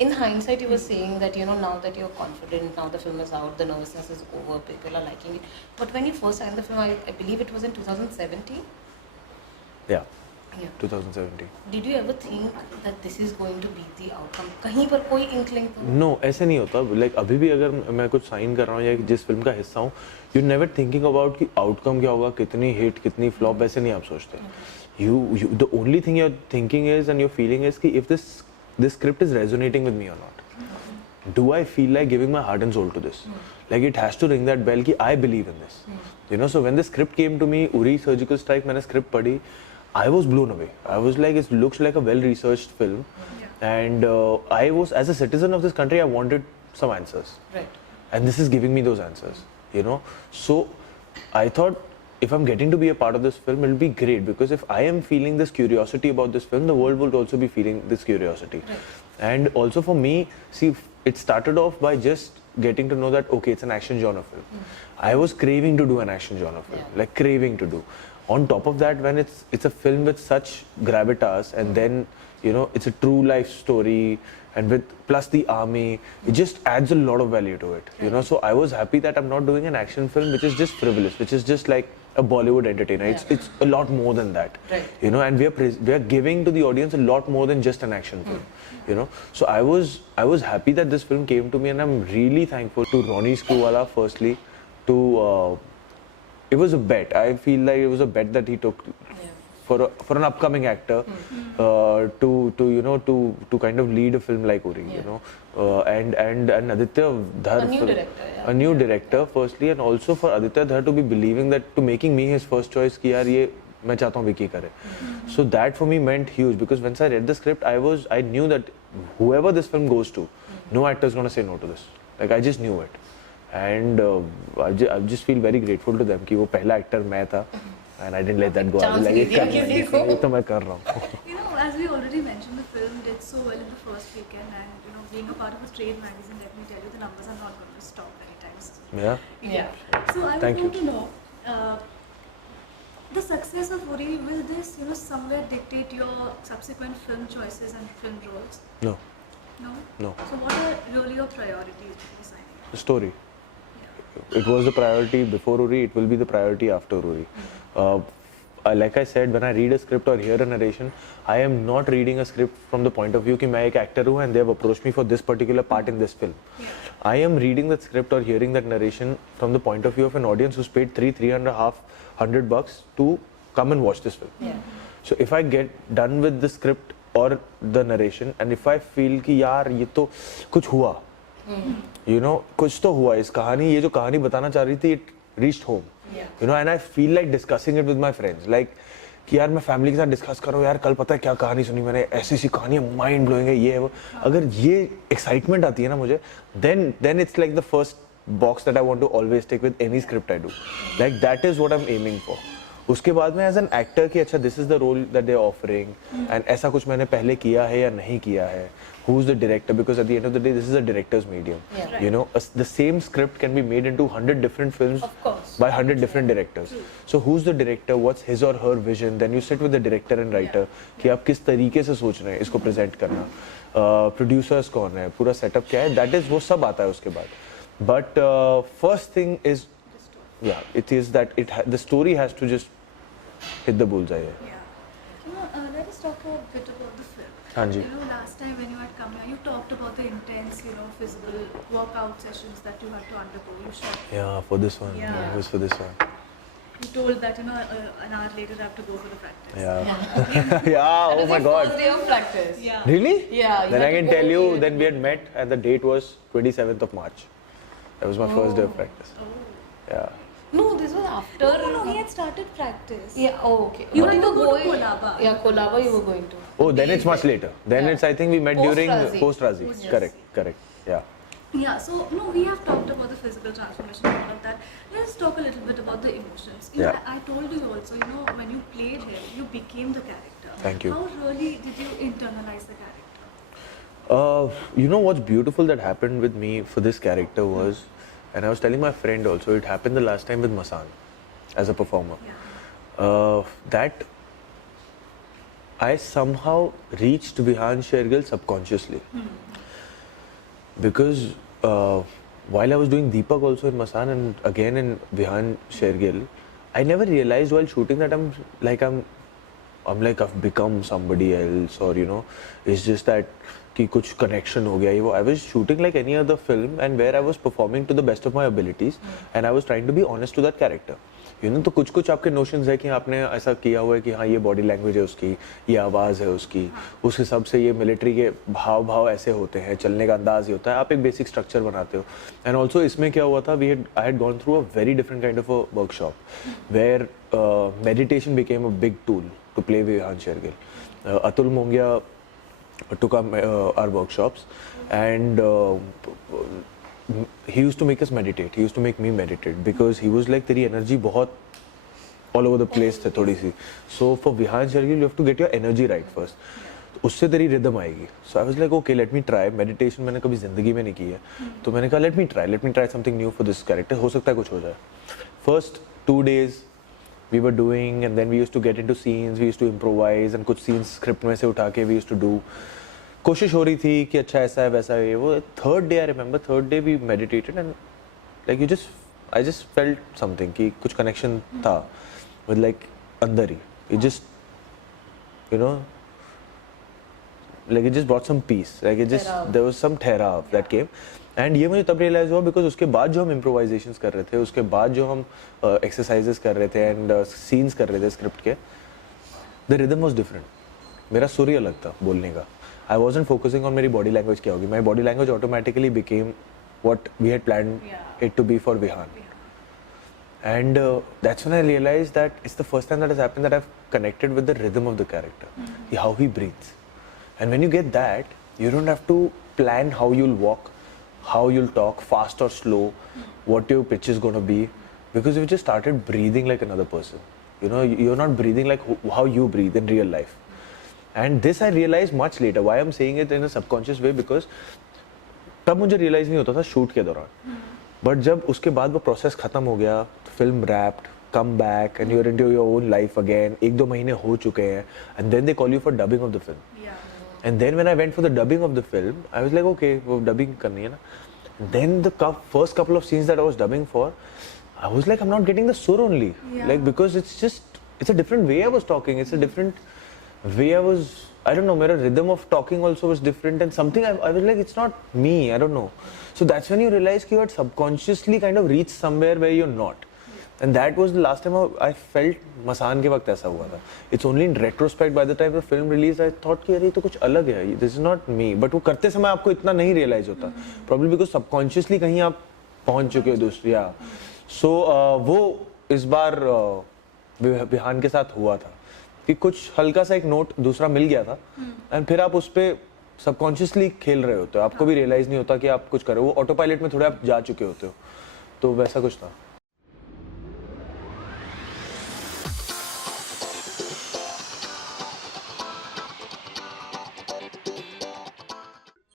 in hindsight, you were saying that, now that you're confident, now the film is out, the nervousness is over, people are liking it. But when you first signed the film, I believe it was in 2017? Yeah, Yeah. 2017. Did you ever think that this is going to be the outcome? कहीं पर कोई inkling तो? No, ऐसे नहीं होता. Like अभी भी अगर मैं कुछ साइन कर रहा हूँ या जिस फिल्म का हिस्सा हूँ, you're never thinking about कि आउटकम क्या होगा, कितनी हिट, कितनी फ्लॉप, ऐसे नहीं आप सोचते. The only thing you're thinking is and you're feeling is कि if this script is resonating with me or not. Do I feel like giving my heart and soul to this? Like it has to ring that bell कि I believe in this. So when the script came to me, Uri Surgical Strike, मैंने script पढ़ी, I was blown away. I was like, it looks like a well-researched film. And I was, as a citizen of this country, I wanted some answers. Right. And this is giving me those answers, So I thought, if I'm getting to be a part of this film, it'll be great, because if I am feeling this curiosity about this film, the world will also be feeling this curiosity. Right. And also for me, see, it started off by just getting to know that, okay, it's an action genre film. I was craving to do an action genre film, like craving to do. On top of that, when it's a film with such gravitas, and then it's a true life story, and with plus the army, it just adds a lot of value to it. So I was happy that I'm not doing an action film which is just frivolous, which is just like a Bollywood entertainer. It's a lot more than that. Right. And we are giving to the audience a lot more than just an action film. So I was happy that this film came to me, and I'm really thankful to Ronnie Screwvala firstly to. It was a bet. I feel like it was a bet that he took for an upcoming actor to kind of lead a film like Uri, and Aditya Dhar, a new director firstly, and also for Aditya Dhar to be believing that, to making me his first choice कि यार ये मैं चाहता हूँ विकी करे. So that for me meant huge, because once I read the script, I knew that whoever this film goes to, no actor is gonna say no to this. Like I just knew it. And I just feel very grateful to them कि वो पहला actor मैं था, and I didn't let that go. I was like, ये तो मैं कर रहा हूँ. As we already mentioned, the film did so well in the first weekend, and being a part of a trade magazine, let me tell you, the numbers are not going to stop anytime soon. Yeah. So I would Thank want you. to know, the success of Uri, will this somewhere dictate your subsequent film choices and film roles? No. No. So what are really your priorities before signing? The story. It was the priority before Uri, it will be the priority after Uri. Like I said, when I read a script or hear a narration, I am not reading a script from the point of view कि मैं एक actor हूँ and they have approached me for this particular part in this film. I am reading that script or hearing that narration from the point of view of an audience who's paid $300 to come and watch this film. So if I get done with the script or the narration, and if I feel कि यार ये तो कुछ हुआ, कुछ तो हुआ इस कहानी, ये जो कहानी बताना चाह रही थी, it reached home. And I feel like discussing it with my friends, like कि यार मैं फैमिली के साथ डिस्कस कर रहा हूँ, यार कल पता है क्या कहानी सुनी मैंने, ऐसी कहानी है, माइंड ब्लोइंग है, ये है वो. अगर ये एक्साइटमेंट आती है ना मुझे, then it's like the first box that I want to always take with any script I do. Like that is what I'm aiming for. उसके बाद में एज एन एक्टर कि अच्छा this is the role that they offering, and ऐसा कुछ मैंने पहले किया है या नहीं किया है, who is the director, because at the end of the day this is a director's medium. The same script can be made into 100 different films by 100 different directors. So who's the director, what's his or her vision, then you sit with the director and writer कि आप किस तरीके से सोच रहे हैं इसको present करना, प्रोड्यूसर्स कौन है, पूरा सेटअप क्या है, दैट इज वो सब आता है उसके बाद. But first thing is it is that the story has to just hit the bullseye. Let us talk a bit about the film. Hanji. Last time when you had come here, you talked about the intense, physical workout sessions that you had to undergo. You shot. Yeah, for this one. Yeah. It was for this one. You told that an hour later I have to go for the practice. Yeah. Yeah. Oh my God. First day of practice. Yeah. Really? Yeah. Then I can tell you. Then we had met, and the date was 27th of March. That was my first day of practice. Oh. Yeah. No, this was after. No, he had started practice. Yeah. Oh, okay. You But had to go to going. Kolaba. Yeah, Kolaba you were going to. Oh, then it's much later. Then it's, I think we met during Post-Razi. post-Razi. Yes. Correct. Yeah. Yeah, so we have talked about the physical transformation and all of that. Let's talk a little bit about the emotions. I told you also, when you played him, you became the character. Thank you. How really did you internalize the character? What's beautiful that happened with me for this character was, and I was telling my friend also, it happened the last time with Masan as a performer. Yeah. That I somehow reached Vihan Shergill subconsciously. because while I was doing Deepak also in Masan and again in Vihan Shergill, I never realized while shooting that I'm like I've become somebody else, or you know, it's just that कि कुछ connection हो गया ये वो. I was shooting like any other film and where I was performing to the best of my abilities and I was trying to be honest to that character. You know, तो कुछ आपके notions है कि आपने ऐसा किया हुआ है कि हाँ ये body language है उसकी, ये आवाज़ है उसकी, उस हिसाब से ये military के भाव ऐसे होते हैं, चलने का अंदाज ये होता है, आप एक basic structure बनाते हो. And also इसमें क्या हुआ था, I had gone through a very different kind of a workshop where meditation became a big tool to play with Vihan Shergill. Atul Mongia took our workshops and he used to make us meditate. He used to make me meditate because he was like तेरी energy बहुत all over the place थे थोड़ी सी. So for Vihan Shergill you have to get your energy right first. उससे तेरी rhythm आएगी. So I was like okay, let me try. Meditation मैंने कभी जिंदगी में नहीं की है. तो मैंने कहा let me try something new for this character. हो सकता है कुछ हो जाए. First 2 days we were doing and then we used to get into scenes, we used to improvise and कुछ scenes script में से उठा के we used to do. कोशिश हो रही थी कि अच्छा ऐसा है वैसा है वो. Third day I remember, third day we meditated and like I just felt something कि कुछ connection था with like अंदर ही. It just, you know, like it just brought some peace. Like it just there was some ठहराव that came. And ये मुझे तब realise हुआ because उसके बाद जो हम इम्प्रोवाइजेशंस कर रहे थे, उसके बाद जो हम एक्सरसाइजेस कर रहे थे एंड सीन्स कर रहे थे स्क्रिप्ट के, द रिदम वाज डिफरेंट. मेरा सुर ही अलग था बोलने का. आई वाजंट फोकसिंग ऑन मेरी बॉडी लैंग्वेज क्या होगी. My body language automatically became what we had planned it to be for Vihaan. And that's when I realized that it's the first time that has happened that I've connected with the rhythm of the character, how he breathes. And when you get that, you don't have to plan how you'll walk, how you'll talk, fast or slow, what your pitch is going to be, because you've just started breathing like another person. You know, you're not breathing like how you breathe in real life. And this I realized much later. Why I'm saying it in a subconscious way, because तब मुझे realize नहीं होता था shoot के दौरान. But जब उसके बाद वो प्रोसेस खत्म हो गया, film wrapped, come back and you are into your own life again, 1-2 महीने हो चुके हैं and then they call you for dubbing of the film. And then when I went for the dubbing of the film, I was like okay, वो dubbing करनी है ना. Then the first couple of scenes that I was dubbing for, I was like I am not getting the सुर only, like because it's a different way I was talking, it's a different way I don't know, my rhythm of talking also was different and something I was like, it's not me, I don't know. So that's when you realize you had subconsciously kind of reached somewhere where you're not. And that was the last time I felt Masan के वक्त ऐसा हुआ था. It's only in retrospect, by the time the film released, I thought कि ये तो कुछ अलग है, this is not me. But वो करते समय आपको इतना नहीं realize होता. Probably because subconsciously कहीं आप पहुंच चुके हो दूसरी. So वो इस बार विहान के साथ हुआ था कि कुछ हल्का सा एक नोट दूसरा मिल गया था एंड फिर आप उस पर सबकॉन्शियसली खेल रहे होते हो, आपको भी रियलाइज नहीं होता कि आप कुछ कर रहे हो, वो ऑटो पायलट में थोड़े आप जा चुके होते हो, तो वैसा कुछ था.